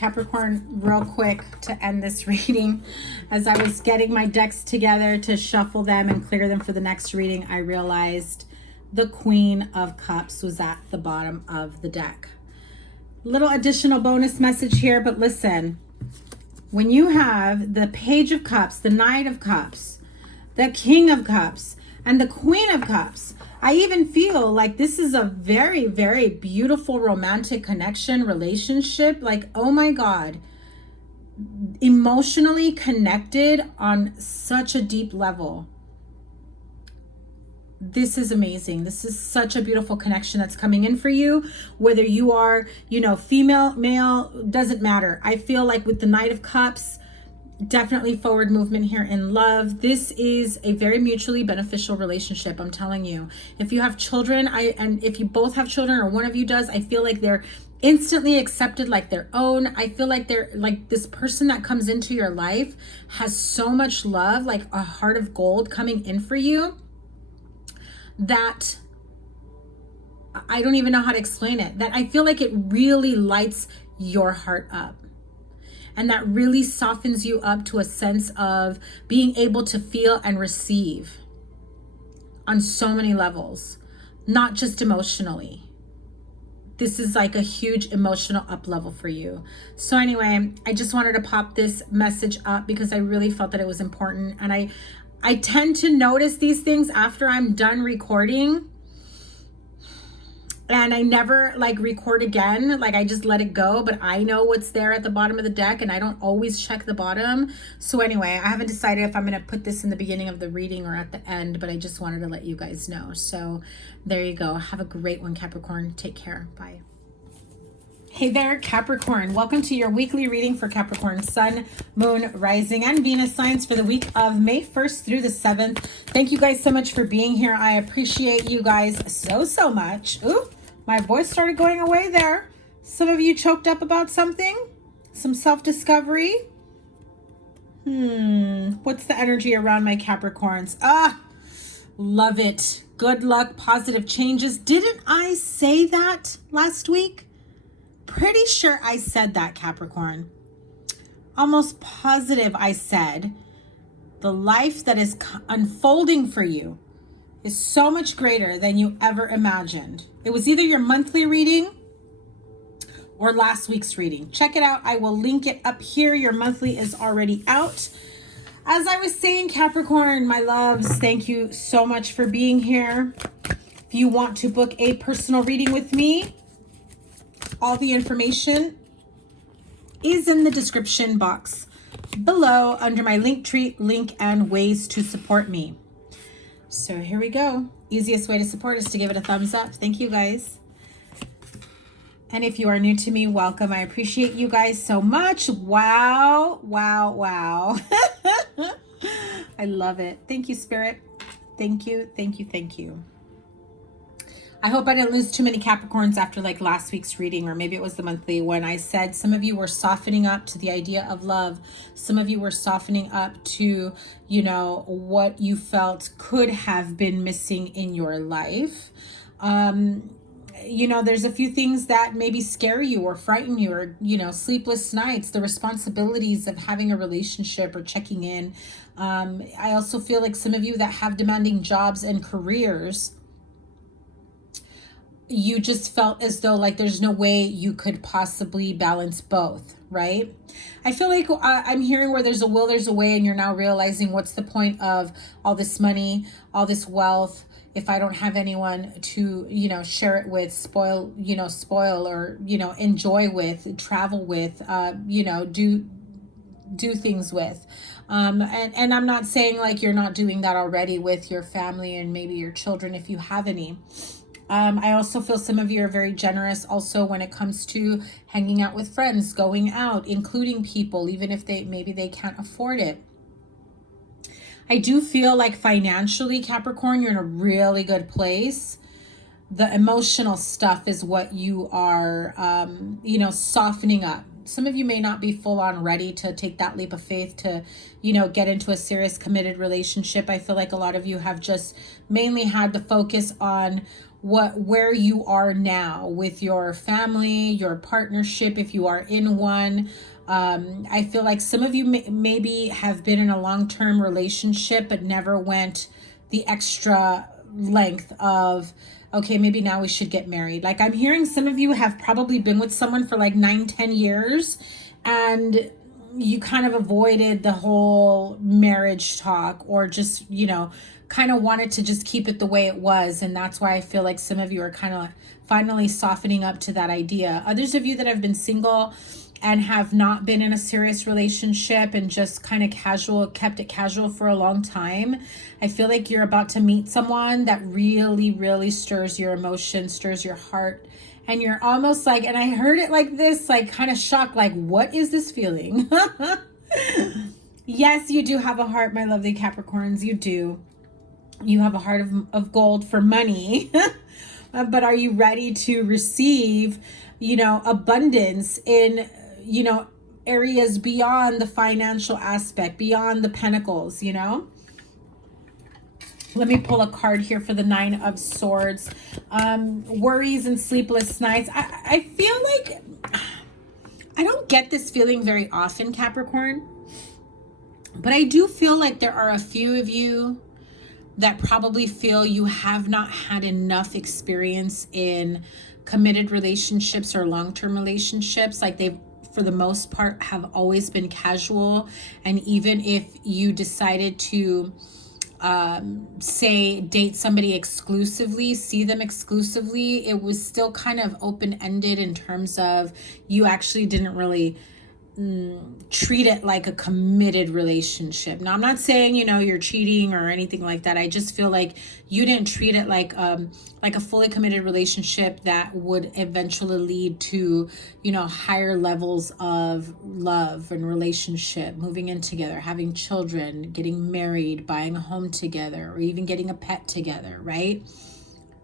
Capricorn, real quick to end this reading. As I was getting my decks together to shuffle them and clear them for the next reading, I realized the Queen of Cups was at the bottom of the deck. Little additional bonus message here, but listen, when you have the Page of Cups, the Knight of Cups, the King of Cups, and the Queen of Cups, I even feel like this is a very, very beautiful romantic connection, relationship. Like, oh my God, emotionally connected on such a deep level. This is amazing. This is such a beautiful connection that's coming in for you. Whether you are, you know, female, male, doesn't matter. I feel like with the Knight of Cups, definitely forward movement here in love. This is a very mutually beneficial relationship. I'm telling you, if you have children, and if you both have children or one of you does, I feel like they're instantly accepted like their own. I feel like they're like this person that comes into your life has so much love, like a heart of gold coming in for you, that I don't even know how to explain it, that I feel like it really lights your heart up. And that really softens you up to a sense of being able to feel and receive on so many levels, not just emotionally. This is like a huge emotional up level for you. So anyway, I just wanted to pop this message up because I really felt that it was important. And I tend to notice these things after I'm done recording. And I never like record again, like I just let it go, but I know what's there at the bottom of the deck and I don't always check the bottom. So anyway, I haven't decided if I'm going to put this in the beginning of the reading or at the end, but I just wanted to let you guys know. So there you go. Have a great one, Capricorn. Take care. Bye. Hey there, Capricorn. Welcome to your weekly reading for Capricorn Sun, Moon, Rising, and Venus signs for the week of May 1st through the 7th. Thank you guys so much for being here. I appreciate you guys so much. Ooh. My voice started going away there. Some of you choked up about something? Some self-discovery? What's the energy around my Capricorns? Love it. Good luck, positive changes. Didn't I say that last week? Pretty sure I said that, Capricorn. Almost positive I said the life that is unfolding for you is so much greater than you ever imagined. It was either your monthly reading or last week's reading. Check it out. I will link it up here. Your monthly is already out. As I was saying, Capricorn, my loves, thank you so much for being here. If you want to book a personal reading with me, all the information is in the description box below under my Linktree link and ways to support me. So here we go. Easiest way to support is to give it a thumbs up. Thank you guys. And if you are new to me, welcome. I appreciate you guys so much. Wow. I love it. Thank you, Spirit. Thank you. I hope I didn't lose too many Capricorns after like last week's reading, or maybe it was the monthly, when I said some of you were softening up to the idea of love. Some of you were softening up to, you know, what you felt could have been missing in your life. You know, there's a few things that maybe scare you or frighten you, or, you know, sleepless nights, the responsibilities of having a relationship or checking in. I also feel like some of you that have demanding jobs and careers, you just felt as though like there's no way you could possibly balance both, right? I feel like I'm hearing where there's a will, there's a way, and you're now realizing what's the point of all this money, all this wealth, if I don't have anyone to, you know, share it with, spoil or, you know, enjoy with, travel with, you know, do things with. And I'm not saying like you're not doing that already with your family and maybe your children if you have any. I also feel some of you are very generous also when it comes to hanging out with friends, going out, including people, even if maybe they can't afford it. I do feel like financially, Capricorn, you're in a really good place. The emotional stuff is what you are, you know, softening up. some of you may not be full on ready to take that leap of faith to, you know, get into a serious committed relationship. I feel like a lot of you have just mainly had the focus on where you are now with your family, your partnership, if you are in one. I feel like some of you maybe have been in a long-term relationship but never went the extra length of, okay, maybe now we should get married. Like, I'm hearing some of you have probably been with someone for like 9-10 years and you kind of avoided the whole marriage talk, or just, you know, kind of wanted to just keep it the way it was. And that's why I feel like some of you are kind of finally softening up to that idea. Others of you that have been single and have not been in a serious relationship and just kind of kept it casual for a long time, I feel like you're about to meet someone that really, really stirs your emotions, stirs your heart. And you're almost like, and I heard it like this, like kind of shocked, like, what is this feeling? Yes, you do have a heart, my lovely Capricorns, you do. You have a heart of gold for money. But are you ready to receive, you know, abundance in, you know, areas beyond the financial aspect, beyond the pentacles, you know? Let me pull a card here for the 9 of Swords. Worries and sleepless nights. I feel like I don't get this feeling very often, Capricorn, but I do feel like there are a few of you that probably feel you have not had enough experience in committed relationships or long-term relationships. Like, they've, for the most part, have always been casual. And even if you decided to say date somebody exclusively, see them exclusively, it was still kind of open-ended in terms of you actually didn't really treat it like a committed relationship. Now, I'm not saying, you know, you're cheating or anything like that. I just feel like you didn't treat it like a fully committed relationship that would eventually lead to, you know, higher levels of love and relationship, moving in together, having children, getting married, buying a home together, or even getting a pet together, right?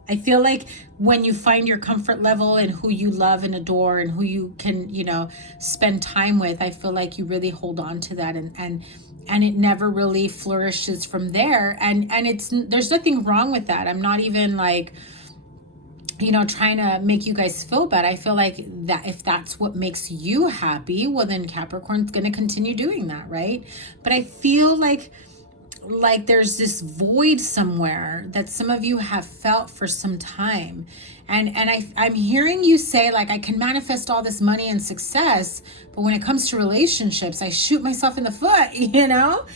I feel like when you find your comfort level and who you love and adore and who you can, you know, spend time with, I feel like you really hold on to that, and it never really flourishes from there. And there's nothing wrong with that. I'm not even like, you know, trying to make you guys feel bad. I feel like that if that's what makes you happy, well, then Capricorn's going to continue doing that, right? But I feel like there's this void somewhere that some of you have felt for some time. And I'm hearing you say, like, I can manifest all this money and success, but when it comes to relationships, I shoot myself in the foot, you know?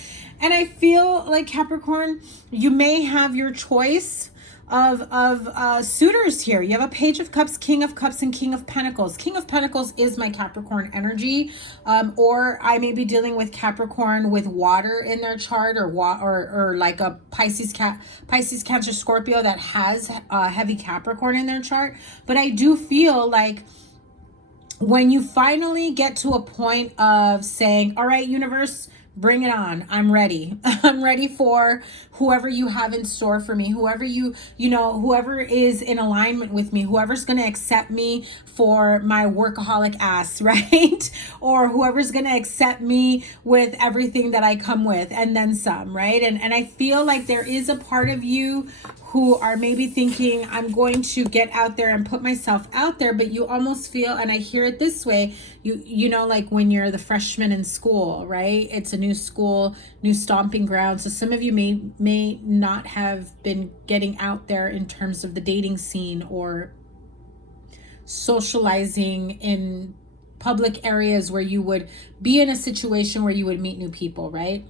And I feel like, Capricorn, you may have your choice of suitors here. You have a Page of Cups, King of Cups, and King of Pentacles. King of Pentacles is my Capricorn energy, or I may be dealing with Capricorn with water in their chart, or like a Pisces, Cancer, Scorpio that has heavy Capricorn in their chart. But I do feel like when you finally get to a point of saying, all right, universe, bring it on. I'm ready. I'm ready for whoever you have in store for me, whoever whoever is in alignment with me, whoever's going to accept me for my workaholic ass, right? Or whoever's going to accept me with everything that I come with and then some, right? And I feel like there is a part of you who are maybe thinking, I'm going to get out there and put myself out there, but you almost feel, and I hear it this way, you know, like when you're the freshman in school, right? It's a new school, new stomping ground. So some of you may not have been getting out there in terms of the dating scene or socializing in public areas where you would be in a situation where you would meet new people, right?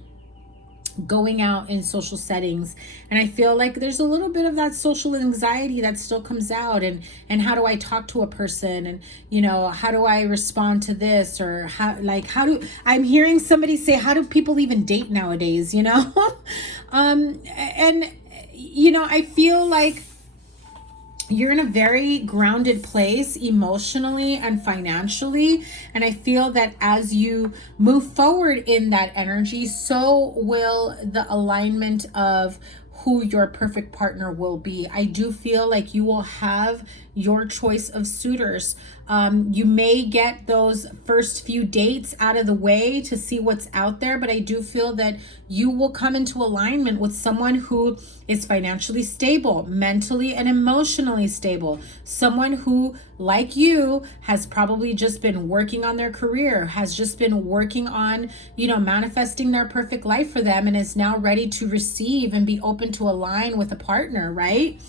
Going out in social settings. And I feel like there's a little bit of that social anxiety that still comes out, and how do I talk to a person, and you know, how do I respond to this, or I'm hearing somebody say, how do people even date nowadays, you know? And you know, I feel like you're in a very grounded place emotionally and financially. And I feel that as you move forward in that energy, so will the alignment of who your perfect partner will be. I do feel like you will have your choice of suitors. You may get those first few dates out of the way to see what's out there, but I do feel that you will come into alignment with someone who is financially stable, mentally and emotionally stable, someone who, like you, has probably just been working on their career, has just been working on, you know, manifesting their perfect life for them, and is now ready to receive and be open to align with a partner, right?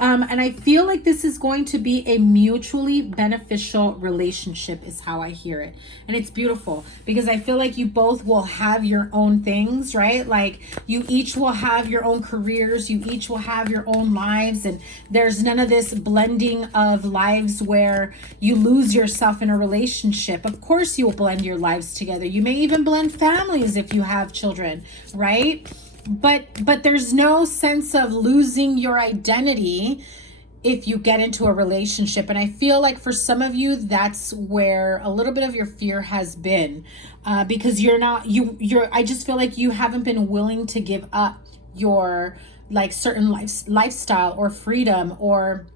And I feel like this is going to be a mutually beneficial relationship is how I hear it. And it's beautiful because I feel like you both will have your own things, right? Like you each will have your own careers. You each will have your own lives. And there's none of this blending of lives where you lose yourself in a relationship. Of course, you will blend your lives together. You may even blend families if you have children, right? But there's no sense of losing your identity if you get into a relationship. And I feel like for some of you, that's where a little bit of your fear has been, because I just feel like you haven't been willing to give up your like certain lifestyle or freedom or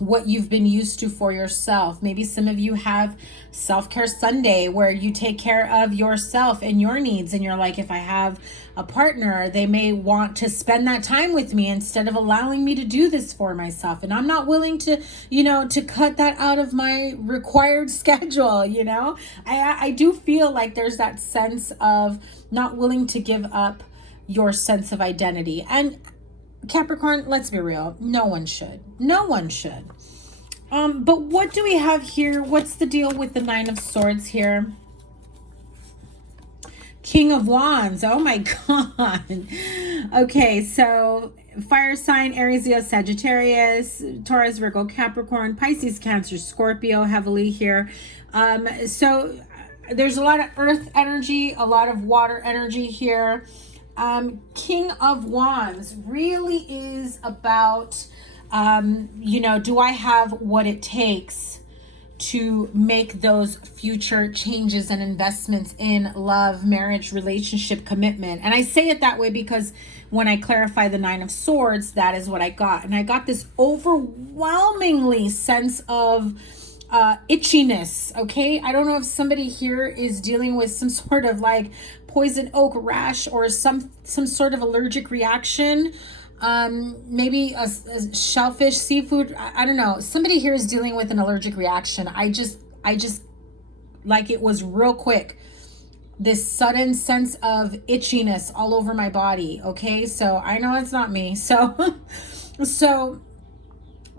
what you've been used to for yourself. Maybe some of you have self-care Sunday where you take care of yourself and your needs, and you're like, if I have a partner, they may want to spend that time with me instead of allowing me to do this for myself, and I'm not willing to, you know, to cut that out of my required schedule. You know, I do feel like there's that sense of not willing to give up your sense of identity. And Capricorn, let's be real, no one should. But what do we have here? What's the deal with the Nine of Swords here? King of Wands. Oh my God. Okay, so fire sign, Aries, Leo, Sagittarius, Taurus, Virgo, Capricorn, Pisces, Cancer, Scorpio heavily here. So there's a lot of earth energy, a lot of water energy here. King of Wands really is about, you know, do I have what it takes to make those future changes and investments in love, marriage, relationship, commitment? And I say it that way because when I clarify the Nine of Swords, that is what I got. And I got this overwhelmingly sense of itchiness. Okay, I don't know if somebody here is dealing with some sort of like poison oak rash or some sort of allergic reaction, maybe a shellfish, seafood, I don't know. Somebody here is dealing with an allergic reaction. I just like, it was real quick, this sudden sense of itchiness all over my body. Okay, so I know it's not me. So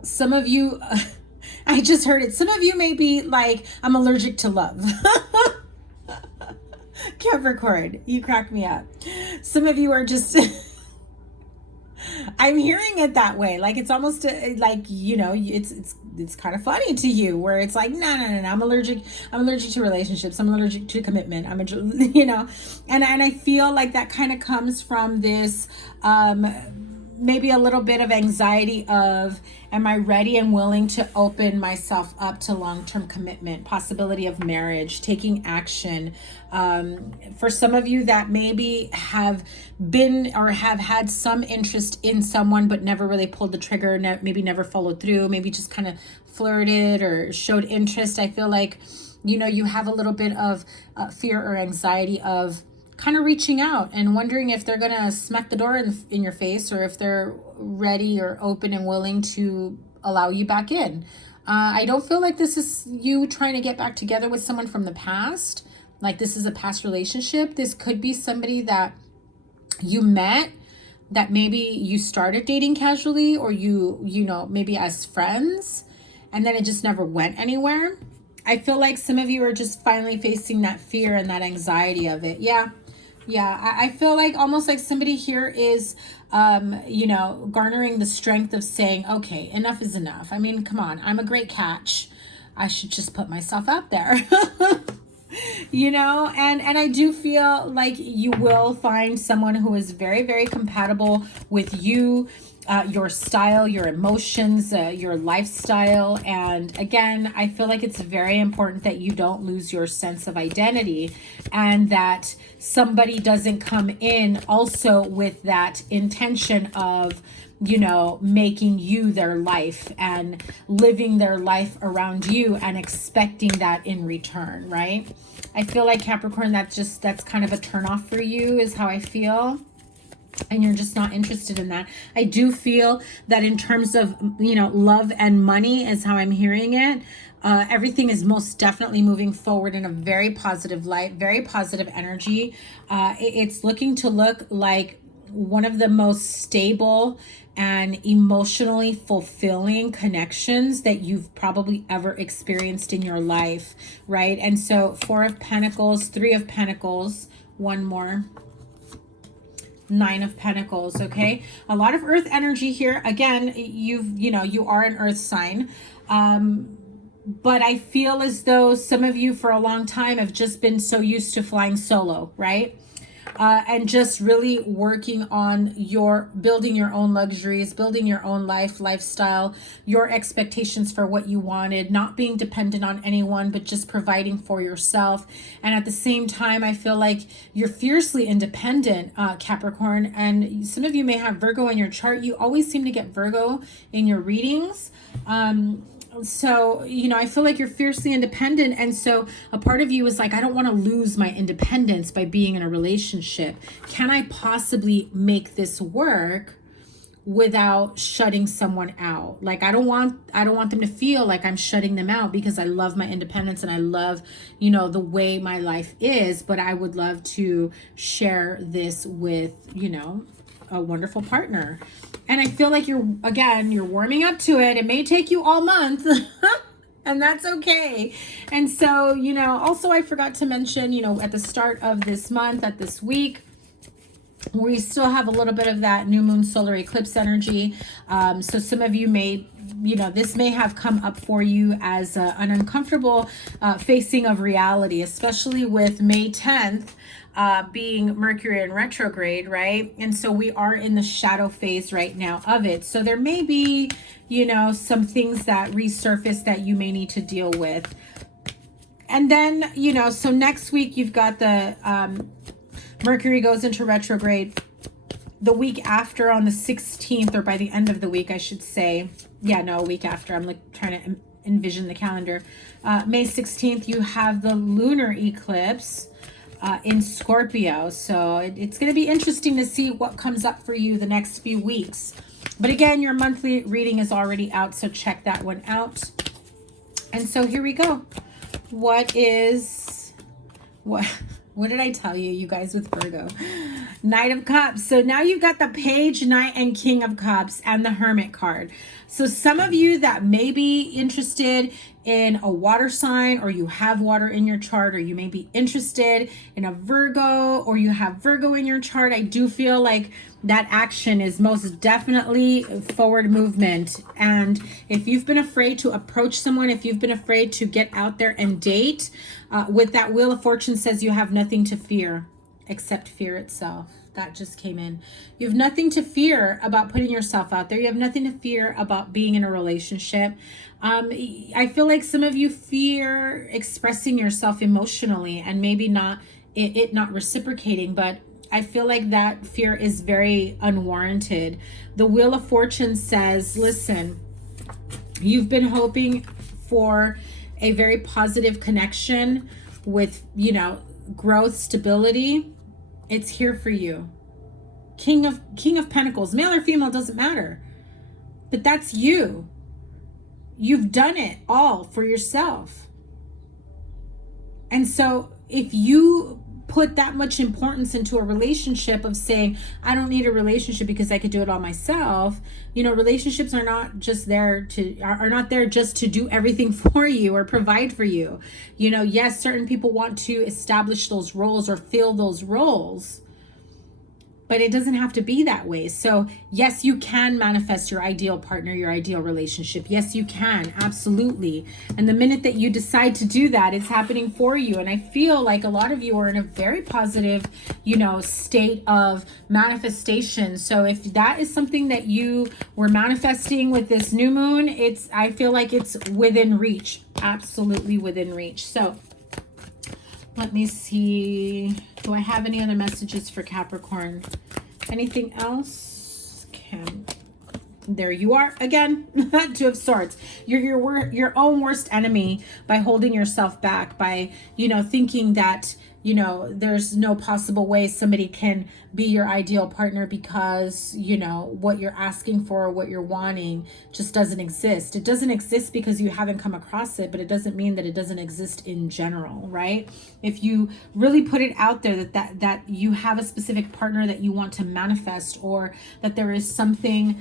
some of you I just heard it. Some of you may be like, I'm allergic to love. Capricorn, you crack me up. Some of you are just, I'm hearing it that way. Like it's almost like, you know, it's kind of funny to you where it's like, no, I'm allergic to relationships. I'm allergic to commitment. You know, and I feel like that kind of comes from this, maybe a little bit of anxiety of, am I ready and willing to open myself up to long-term commitment, possibility of marriage, taking action? For some of you that maybe have been or have had some interest in someone but never really pulled the trigger, maybe never followed through, maybe just kind of flirted or showed interest. I feel like, you know, you have a little bit of fear or anxiety of kind of reaching out and wondering if they're gonna smack the door in your face, or if they're ready or open and willing to allow you back in. I don't feel like this is you trying to get back together with someone from the past. Like this is a past relationship. This could be somebody that you met, that maybe you started dating casually, or you know, maybe as friends, and then it just never went anywhere. I feel like some of you are just finally facing that fear and that anxiety of it. Yeah. I feel like almost like somebody here is, you know, garnering the strength of saying, okay, enough is enough. I mean, come on, I'm a great catch. I should just put myself out there. You know, and I do feel like you will find someone who is very, very compatible with you. your style, your emotions, your lifestyle. And again, I feel like it's very important that you don't lose your sense of identity, and that somebody doesn't come in also with that intention of, you know, making you their life and living their life around you and expecting that in return, right? I feel like Capricorn, that's kind of a turnoff for you, is how I feel. And you're just not interested in that. I do feel that in terms of, you know, love and money is how I'm hearing it. Everything is most definitely moving forward in a very positive light, very positive energy. It's looking to look like one of the most stable and emotionally fulfilling connections that you've probably ever experienced in your life, right? And so 4 of Pentacles, 3 of Pentacles, one more, 9 of Pentacles. Okay, a lot of earth energy here. Again, you are an earth sign, but I feel as though some of you for a long time have just been so used to flying solo, right? And just really working on building your own luxuries, building your own lifestyle, your expectations for what you wanted, not being dependent on anyone, but just providing for yourself. And at the same time, I feel like you're fiercely independent, Capricorn. And some of you may have Virgo in your chart. You always seem to get Virgo in your readings. So, you know, I feel like you're fiercely independent. And so a part of you is like, I don't want to lose my independence by being in a relationship. Can I possibly make this work without shutting someone out? Like, I don't want them to feel like I'm shutting them out, because I love my independence and I love, you know, the way my life is, but I would love to share this with, you know, a wonderful partner. And I feel like you're warming up to it. It may take you all month and that's okay. And so, you know, also I forgot to mention, you know, at the start of this month, at this week, we still have a little bit of that new moon solar eclipse energy. So some of you may, you know, this may have come up for you as an uncomfortable facing of reality, especially with May 10th being Mercury in retrograde, right? And so we are in the shadow phase right now of it. So there may be, you know, some things that resurface that you may need to deal with. And then, you know, so next week you've got the Mercury goes into retrograde. The week after, on the 16th, or by the end of the week, I should say. Yeah, no, a week after. I'm like trying to envision the calendar. May 16th, you have the lunar eclipse in Scorpio. So it's going to be interesting to see what comes up for you the next few weeks. But again, your monthly reading is already out, so check that one out. And so here we go. What did I tell you, you guys, with Virgo? Knight of Cups. So now you've got the Page, Knight, and King of Cups, and the Hermit card. So some of you that may be interested in a water sign, or you have water in your chart, or you may be interested in a Virgo, or you have Virgo in your chart, I do feel like that action is most definitely forward movement. And if you've been afraid to approach someone, if you've been afraid to get out there and date, with that Wheel of Fortune says you have nothing to fear except fear itself. That just came in. You have nothing to fear about putting yourself out there. You have nothing to fear about being in a relationship. I feel like some of you fear expressing yourself emotionally and maybe not it not reciprocating, but I feel like that fear is very unwarranted. The Wheel of Fortune says, listen, you've been hoping for a very positive connection with, you know, growth, stability. It's here for you. King of Pentacles, male or female, doesn't matter. But that's you. You've done it all for yourself. And so if you put that much importance into a relationship of saying, I don't need a relationship because I could do it all myself, you know, relationships are not just there are not there just to do everything for you or provide for you. You know, yes, certain people want to establish those roles or fill those roles, but it doesn't have to be that way. So yes, you can manifest your ideal partner, your ideal relationship. Yes, you can, absolutely. And the minute that you decide to do that, it's happening for you. And I feel like a lot of you are in a very positive, you know, state of manifestation. So if that is something that you were manifesting with this new moon, I feel like it's within reach, absolutely within reach. So let me see. Do I have any other messages for Capricorn? Anything else? There you are again. Two of Swords. You're your own worst enemy by holding yourself back, by, you know, thinking that, you know, there's no possible way somebody can be your ideal partner because, you know, what you're asking for, what you're wanting just doesn't exist. It doesn't exist because you haven't come across it, but it doesn't mean that it doesn't exist in general, right? If you really put it out there that you have a specific partner that you want to manifest, or that there is something,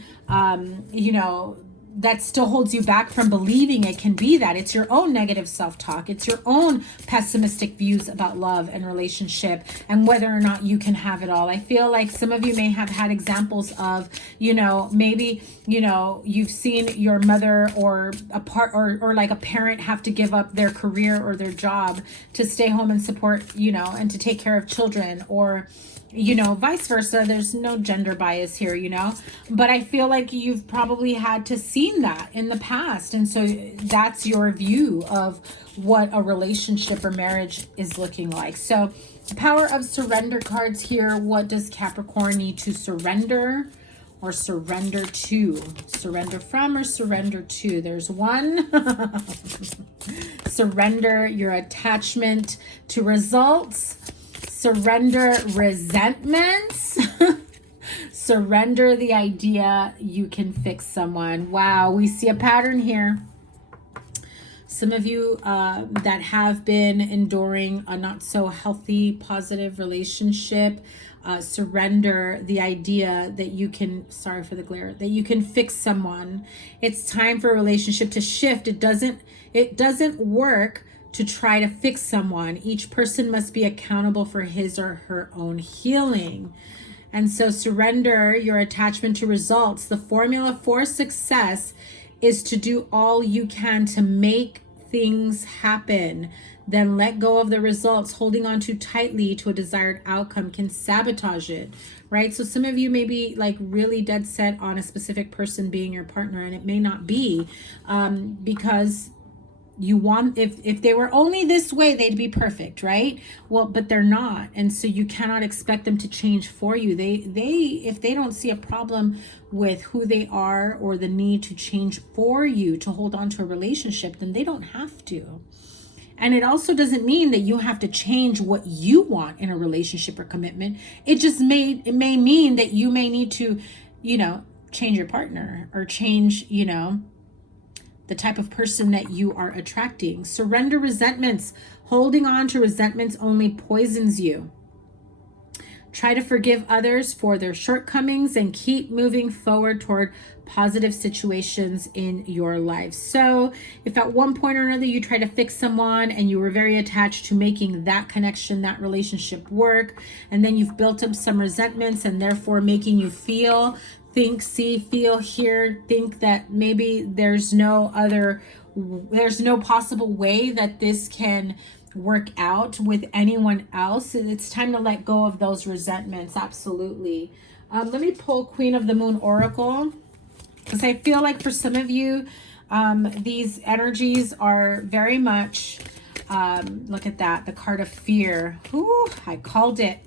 you know, that still holds you back from believing it can be that. It's your own negative self-talk. It's your own pessimistic views about love and relationship and whether or not you can have it all. I feel like some of you may have had examples of, you know, maybe, you know, you've seen your mother or or like a parent have to give up their career or their job to stay home and support, you know, and to take care of children, or, you know, vice versa. There's no gender bias here, you know, but I feel like you've probably had to seen that in the past. And so that's your view of what a relationship or marriage is looking like. So power of surrender cards here. What does Capricorn need to surrender or surrender to? Surrender from or surrender to? There's one. Surrender your attachment to results. Surrender resentments. Surrender the idea you can fix someone. Wow, we see a pattern here. Some of you that have been enduring a not so healthy, positive relationship, surrender the idea that you can, sorry for the glare, that you can fix someone. It's time for a relationship to shift. It doesn't work to try to fix someone. Each person must be accountable for his or her own healing. And so surrender your attachment to results. The formula for success is to do all you can to make things happen. Then let go of the results. Holding on too tightly to a desired outcome can sabotage it, right? So some of you may be like really dead set on a specific person being your partner, and it may not be because you want, if they were only this way, they'd be perfect, right? Well, but they're not. And so you cannot expect them to change for you. If they don't see a problem with who they are or the need to change for you to hold on to a relationship, then they don't have to. And it also doesn't mean that you have to change what you want in a relationship or commitment. It may mean that you may need to, you know, change your partner or change, you know, the type of person that you are attracting. Surrender resentments. Holding on to resentments only poisons you. Try to forgive others for their shortcomings and keep moving forward toward positive situations in your life. So if at one point or another you try to fix someone and you were very attached to making that connection, that relationship work, and then you've built up some resentments and therefore making you feel, think, see, feel, hear, think that maybe there's no possible way that this can work out with anyone else. It's time to let go of those resentments. Absolutely. Let me pull Queen of the Moon Oracle, because I feel like for some of you, these energies are very much, look at that, the card of fear. Ooh, I called it.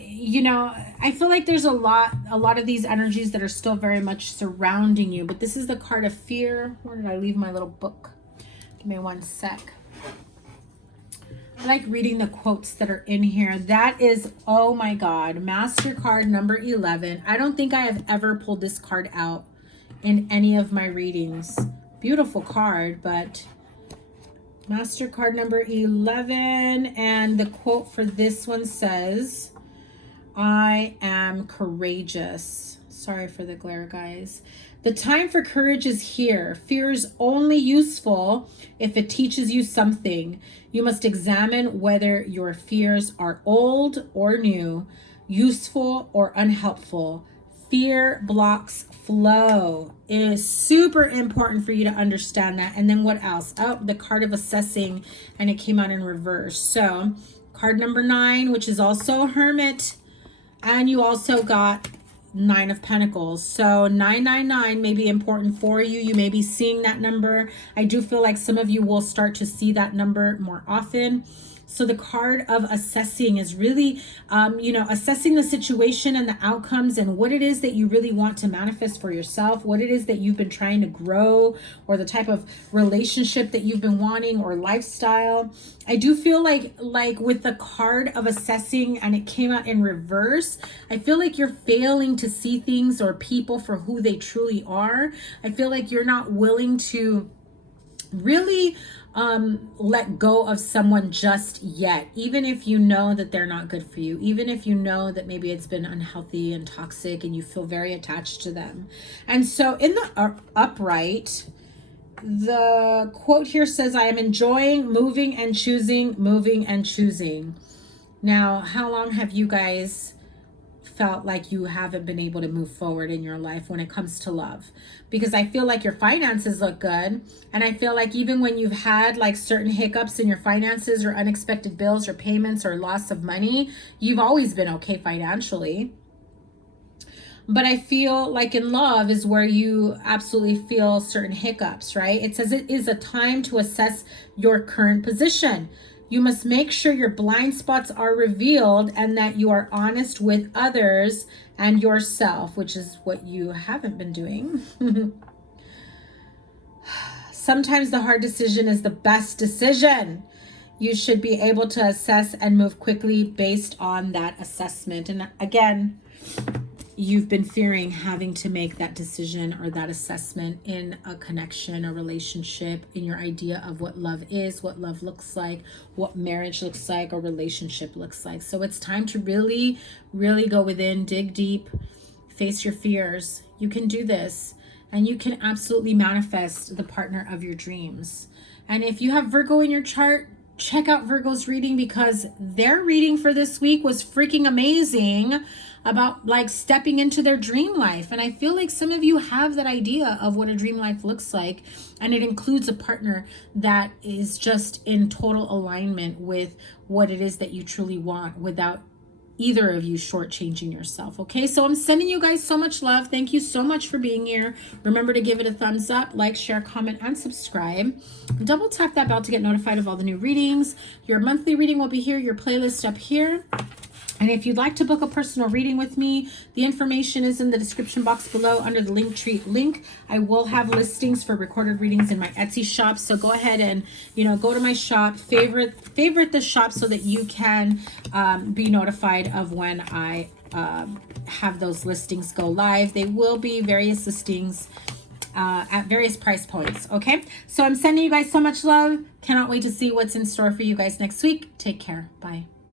You know, I feel like there's a lot of these energies that are still very much surrounding you, but this is the card of fear. Where did I leave my little book? Give me one sec. I like reading the quotes that are in here. That is, oh my God, Master card number 11. I don't think I have ever pulled this card out in any of my readings. Beautiful card, but Master card number 11, and the quote for this one says, I am courageous. Sorry for the glare, guys. The time for courage is here. Fear is only useful if it teaches you something. You must examine whether your fears are old or new. useful or unhelpful. Fear blocks flow. It is super important for you to understand that. And then what else? Oh, the card of assessing, and it came out in reverse. So card number 9, which is also Hermit, and you also got 9 of Pentacles. So 999 may be important for you. You may be seeing that number. I do feel like some of you will start to see that number more often. So the card of assessing is really, assessing the situation and the outcomes and what it is that you really want to manifest for yourself, what it is that you've been trying to grow, or the type of relationship that you've been wanting, or lifestyle. I do feel like with the card of assessing, and it came out in reverse, I feel like you're failing to see things or people for who they truly are. I feel like you're not willing to really let go of someone just yet, even if you know that they're not good for you, even if you know that maybe it's been unhealthy and toxic and you feel very attached to them. And so in the upright, the quote here says, I am enjoying moving and choosing, moving and choosing. Now, how long have you guys felt like you haven't been able to move forward in your life when it comes to love? Because I feel like your finances look good, and I feel like even when you've had like certain hiccups in your finances or unexpected bills or payments or loss of money, you've always been okay financially. But I feel like in love is where you absolutely feel certain hiccups, right? It says it is a time to assess your current position. You must make sure your blind spots are revealed and that you are honest with others and yourself, which is what you haven't been doing. Sometimes the hard decision is the best decision. You should be able to assess and move quickly based on that assessment. And again, you've been fearing having to make that decision or that assessment in a connection, a relationship, in your idea of what love is, what love looks like, what marriage looks like, or relationship looks like. So it's time to really, really go within, dig deep, face your fears. You can do this, and you can absolutely manifest the partner of your dreams. And if you have Virgo in your chart, check out Virgo's reading, because their reading for this week was freaking amazing about like stepping into their dream life. And I feel like some of you have that idea of what a dream life looks like, and it includes a partner that is just in total alignment with what it is that you truly want, without either of you shortchanging yourself. Okay, so I'm sending you guys so much love. Thank you so much for being here. Remember to give it a thumbs up, like, share, comment, and subscribe. Double tap that bell to get notified of all the new readings. Your monthly reading will be here, your playlist up here. And if you'd like to book a personal reading with me, the information is in the description box below under the Linktree link. I will have listings for recorded readings in my Etsy shop. So go ahead and, go to my shop, favorite the shop so that you can be notified of when I have those listings go live. They will be various listings at various price points. Okay, so I'm sending you guys so much love. Cannot wait to see what's in store for you guys next week. Take care. Bye.